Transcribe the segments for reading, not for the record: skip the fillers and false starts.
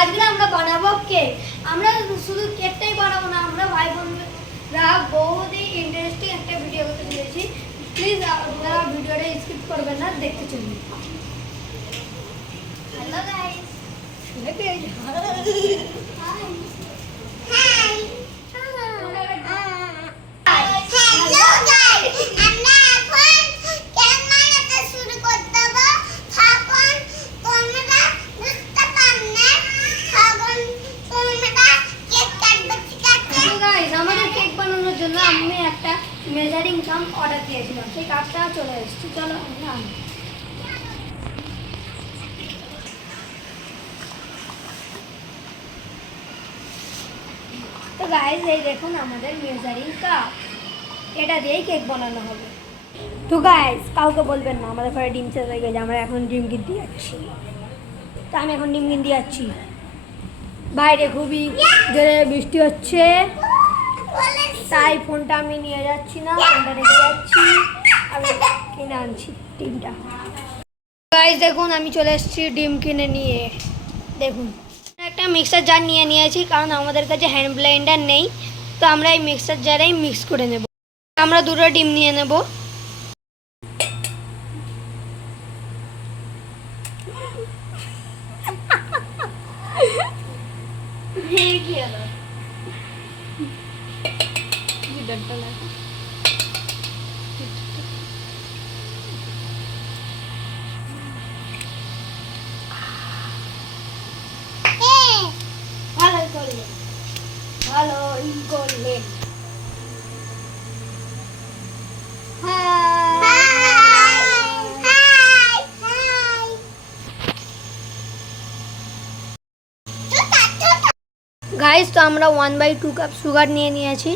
আজকে আমরা বানাবো কেক। আমরা শুধু কেকটাই বানাবো না, আমরা ভাই বোনরা বহুতই ইন্টারেস্টিং একটা ভিডিও করতে চলেছি। প্লিজ আপনারা ভিডিওটা স্কিপ করবেন না, দেখতে চলুন। হ্যালো গাইস, আমি একটা মেজারিং কাপ অর্ডার দিয়েছিলাম, সেই কাপটা চলে এসেছে। চলো আমরা আনি। তো গাইস এই দেখুন আমাদের মেজারিং কাপ, এটা দিয়েই কেক বানানো হবে। তো গাইস কাউকে বলবেন না, আমাদের ঘরে ডিম শেষ হয়ে গেছে, আমরা এখন ডিম কিনতে যাচ্ছি। তো আমি এখন ডিম কিনতে যাচ্ছি। বাইরে খুবই জোরে বৃষ্টি হচ্ছে, তাই ফোনটা আমি নিয়ে যাচ্ছি না, ফোনটা রেখে যাচ্ছি। আমি কিনে আনছি ডিমটা। গাইস দেখুন আমি চলে এসেছি ডিম কিনে নিয়ে। দেখুন একটা মিক্সার জার নিয়ে নিয়েছি, কারণ আমাদের কাছে হ্যান্ড ব্লেন্ডার নেই। তো আমরা এই মিক্সার জারেই মিক্স করে নেব। আমরা দুটো ডিম নিয়ে নেব। ভালোই করলেন। গাইস তো আমরা 1/2 কাপ সুগার নিয়ে নিয়েছি।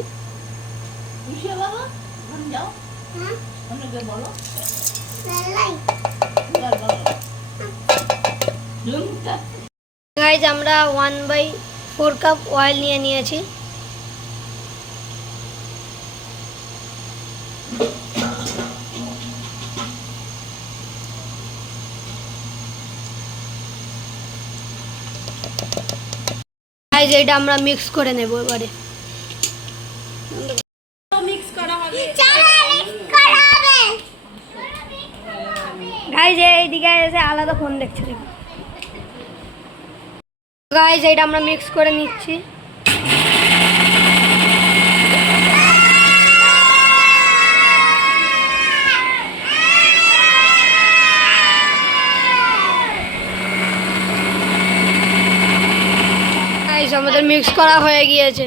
গাইস আমরা 1/4 কাপ অয়েল নিয়ে নিয়েছি। গাইস এটা আমরা মিক্স করে নেব এবারে। মিক্স করা হবে গাইস, এইদিকে এসে আলাদা ফোন দেখছে। গাইস এটা আমরা মিক্স করে নিচ্ছি। গাইস আমাদের মিক্স করা হয়ে গিয়েছে।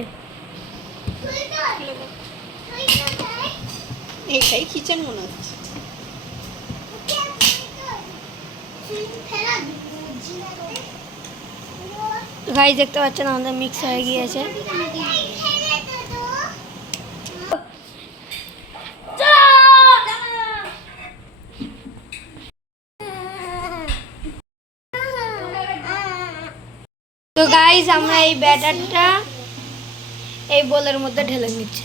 এইটাই কিচেন মনে হচ্ছে। গাইস দেখতে পাচ্ছেন আমাদের মিক্স হয়ে গিয়েছে। তো গাইস আমরা এই ব্যাটারটা এই বোলের মধ্যে ঢেলে নিচ্ছি।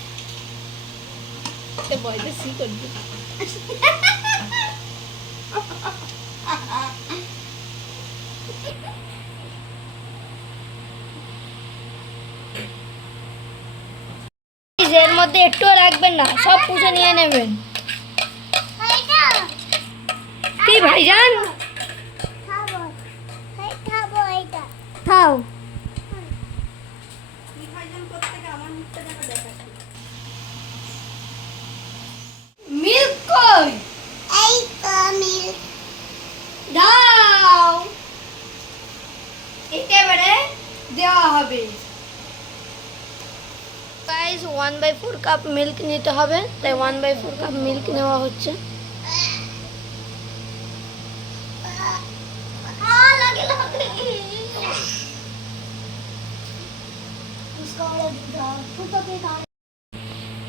এর মধ্যে একটুও রাখবেন না, সব পুষে নিয়ে নেবেন। কি ভাইজান খাও। মিল্ক কই? এই তো মিল্ক দাও, একেবারে দেওয়া হবে। গাইস 1/4 কাপ মিল্ক নিতে হবে, তাই 1/4 কাপ মিল্ক নেওয়া হচ্ছে।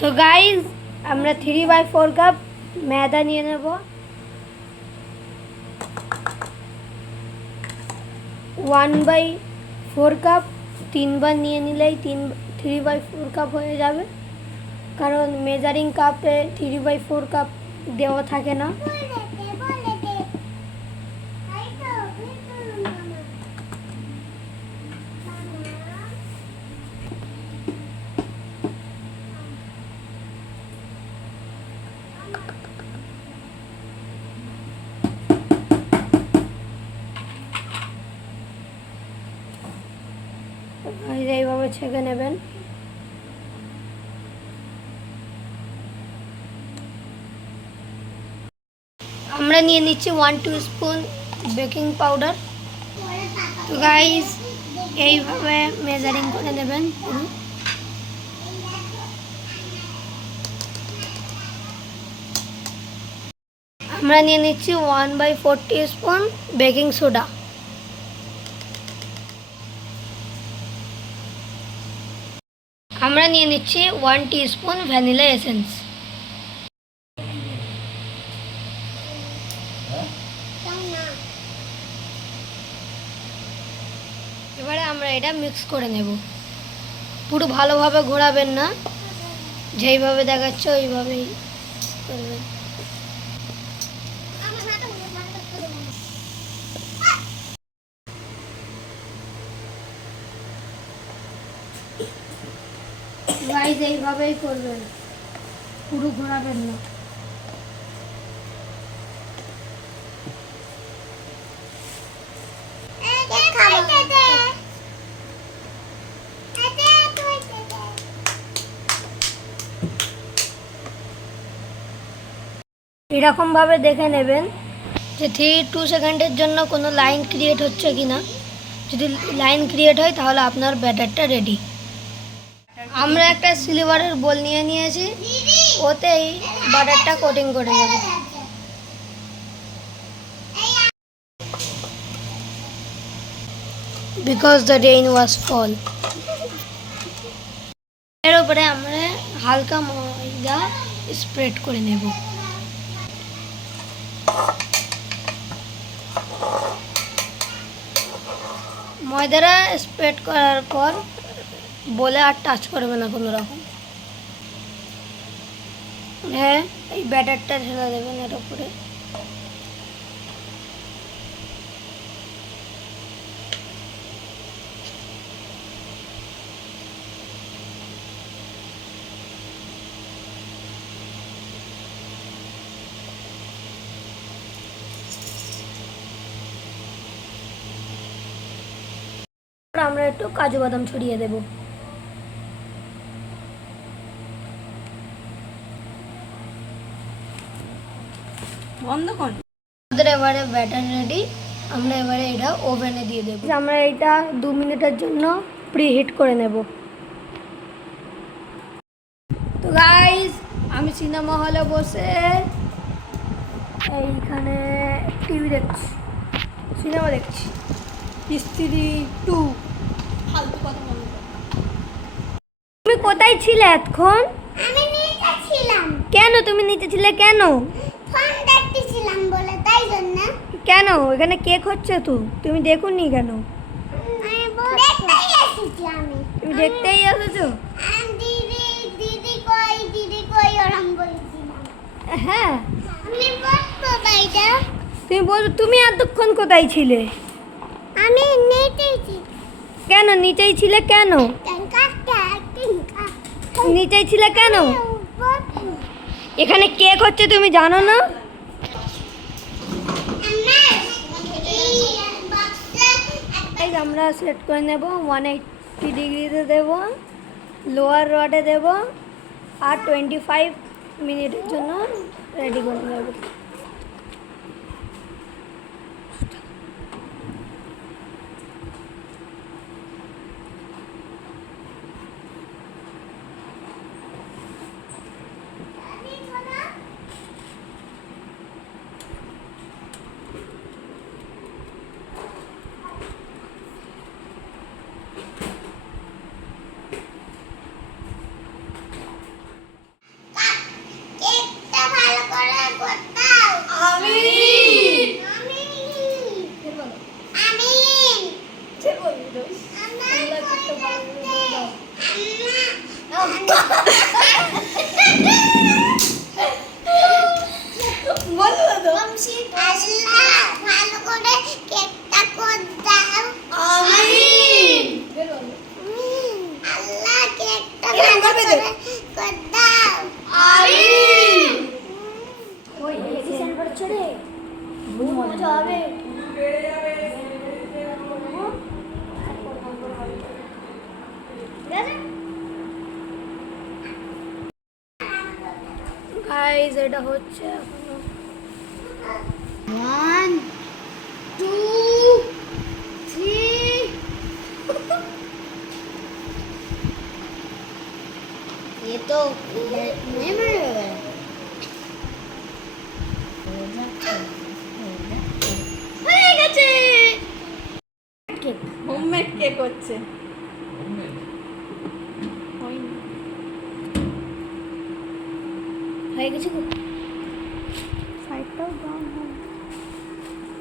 তো গাইস আমরা 3/4 কাপ ময়দা নিয়ে নেব। 1/4 কাপ 3 বার নিয়ে নিলেই 3/4 কাপ হয়ে যাবে, কারণ মেজারিং কাপে 3/4 কাপ দেওয়া থাকে না। এইভাবে ছেঁকে নেবেন। আমরা নিয়ে নিচ্ছি 1 টিস্পুন বেকিং পাউডার। তো গাইস এইভাবে মেজারিং করে নেবেন পুরো। আমরা নিয়ে নিচ্ছি 1/4 টিস্পুন বেকিং সোডা। আমরা নিয়ে নিচ্ছি 1 টিস্পুন ভ্যানিলা এসেন্স। এবারে আমরা এটা মিক্স করে নেব। পুরো ভালোভাবে ঘোরাবেন না, যেইভাবে দেখাচ্ছে ওইভাবেই করবেন। গাইস এইভাবেই করবেন, পুরো ঘোরাবেন না। এরকম ভাবে দেখে নেবেন যে 2 সেকেন্ডের জন্য কোনো লাইন ক্রিয়েট হচ্ছে কিনা। যদি লাইন ক্রিয়েট হয় তাহলে আপনার ব্যাটারটা রেডি। আমরা একটা সিলভারের বোল নিয়ে নিয়েছি, ওতেই বাটারটা কোটিং করে নেব। বিকজ দ্য রেইন ওয়াজ ফল। এর উপরে আমরা হালকা ময়দা স্প্রেড করে নেব। ময়দাটা স্প্রেড করার পর বলে আর টাচ করবে না কোনো রকম। হ্যাঁ, এই ব্যাটারটা ঢেলে দেবেন এর উপরে। আমরা একটু কাজু বাদাম ছড়িয়ে দেব। বন্ধ কর। আমাদের এবারে ব্যাটার রেডি। আমরা এবারে এটা ওভেনে দিয়ে দেব। আমরা এটা 2 মিনিটের জন্য প্রিহিট করে নেব। তো গাইস আমি সিনেমা হলে বসে এইখানে টিভি দেখছি, সিনেমা দেখছি, স্ত্রী 2। ফালতু কথা বন্ধ কর। তুমি কোথায় ছিলে এতক্ষণ? আমি নিচে ছিলাম। কেন তুমি নিচে ছিলে কেন? ফোন দেখতেছিলাম বলে, তাই জন্য। কেন এখানে কেক হচ্ছে তো, তুমি দেখুনি কেন? দেখতেই এসেছি আমি। তুমি দেখতেই এসেছো? দিদি কই ওরম বলছিলাম। হ্যাঁ, আমি বলবো বাইটা। তুমি বলো তুমি এতক্ষণ কোথায় ছিলে? আমি নিচেই ছিলাম। কেন নিচেই ছিলে কেন? নিচেই ছিলে কেন? এখানে কেক হচ্ছে তুমি জানো না? এই আমরা সেট করে নেব 180 ডিগ্রিতে দেব, লোয়ার রডে দেব, আর 25 মিনিটের জন্য রেডি করে নেব। কেকটা ভালো করে করতাও। আমিন। আমিন। ঠিক বললি তো। আল্লাহ কেকটা ভালো করে করে দাও। বলো তো। আল্লাহ ভালো করে কেকটা কর দাও। আমিন। আল্লাহ কেকটা এরকম ভালো ভাবে করে দাও। কর দাও। আমিন। ওই এডিশন করছে রে, খুব মজা হবে। এটা হচ্ছে এখনো। 1 2 3 ये तो नहीं मिलेगा হয়ে গেছে কেক হোমমেড কেক হচ্ছে হয়ে গেছে তো সাইডটাও ব্রাউন হবে।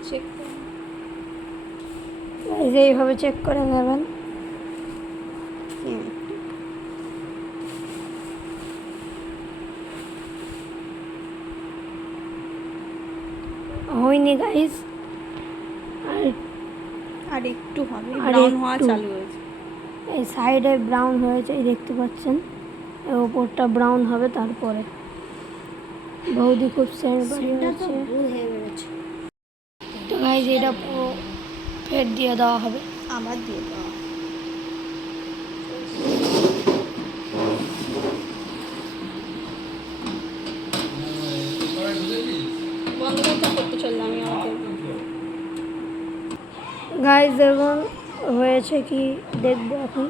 চেক এই যে এইভাবে চেক করে নেবেন। হয়নি গাইস, আর একটু হবে আর ব্রাউন হওয়া একটু। চালু হয়েছে এই সাইডে ব্রাউন হয়েছে, এই দেখতে পাচ্ছেন, এর ওপরটা ব্রাউন হবে তারপরে। বৌদি খুব সেন্ট বাড়িয়েছে। তো গাইস এটা পুরো ফের দিয়ে দেওয়া হবে। আবার দিয়ে দাও বন্ধ করতে চললাম আমি আমাকে গাইস দেখুন হয়েছে কি দেখবো এখন।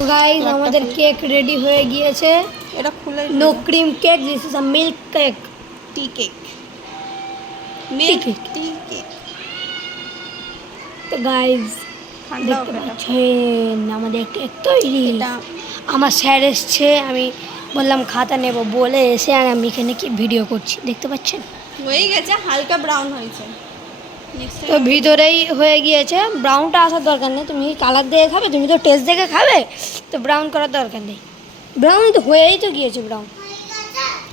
গাইস আমাদের কেক রেডি হয়ে গিয়েছে। এটা খুলে no cream cake, this is a milk cake. Tea cake milk tea cake তো গাইস ঠান্ডা দেখতে পাচ্ছেন আমাদের কেক তৈরি। এটা আমার স্যার এসছে, আমি বললাম খাতা নেব বলে এসে আর আমি এখানে কি ভিডিও করছি দেখতে পাচ্ছেন। হয়ে গেছে হালকা ব্রাউন হয়েছে নেক্সট তো ভিতরেই হয়ে গিয়েছে, ব্রাউনটা আসার দরকার নেই। তুমি কালার দিয়ে খাবে, তুমি তো টেস্ট দেখে খাবে, তো ব্রাউন করার দরকার নেই। ব্রাউন তো হয়েই তো গিয়েছে ব্রাউন,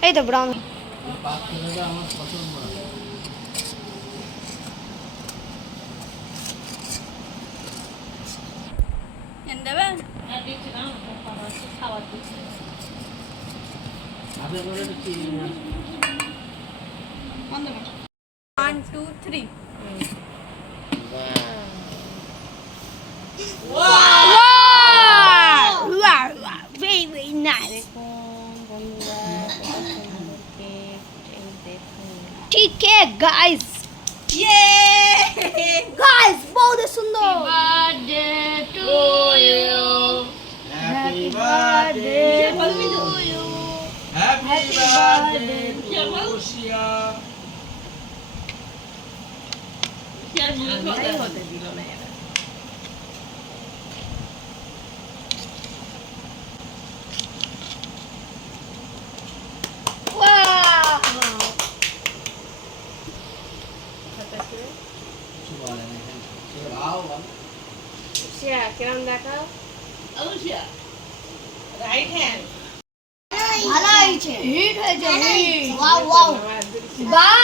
এই তো ব্রাউন। দেবে one two three Very, very nice. দেখুন বন্ধুরা কত সুন্দর কেক এই দেখুন ঠিক কেক গাইস, ইয়ে গাইস বহুত সুন্দর। Birthday to you Happy birthday to you. Happy birthday to Lucia. হতে দিল না এরা Wow. কিরম দেখাও রাইট হ্যান্ড ভালো হয়েছে, হিট হয়েছে, হিট। ওয়াও ওয়াও, বাহ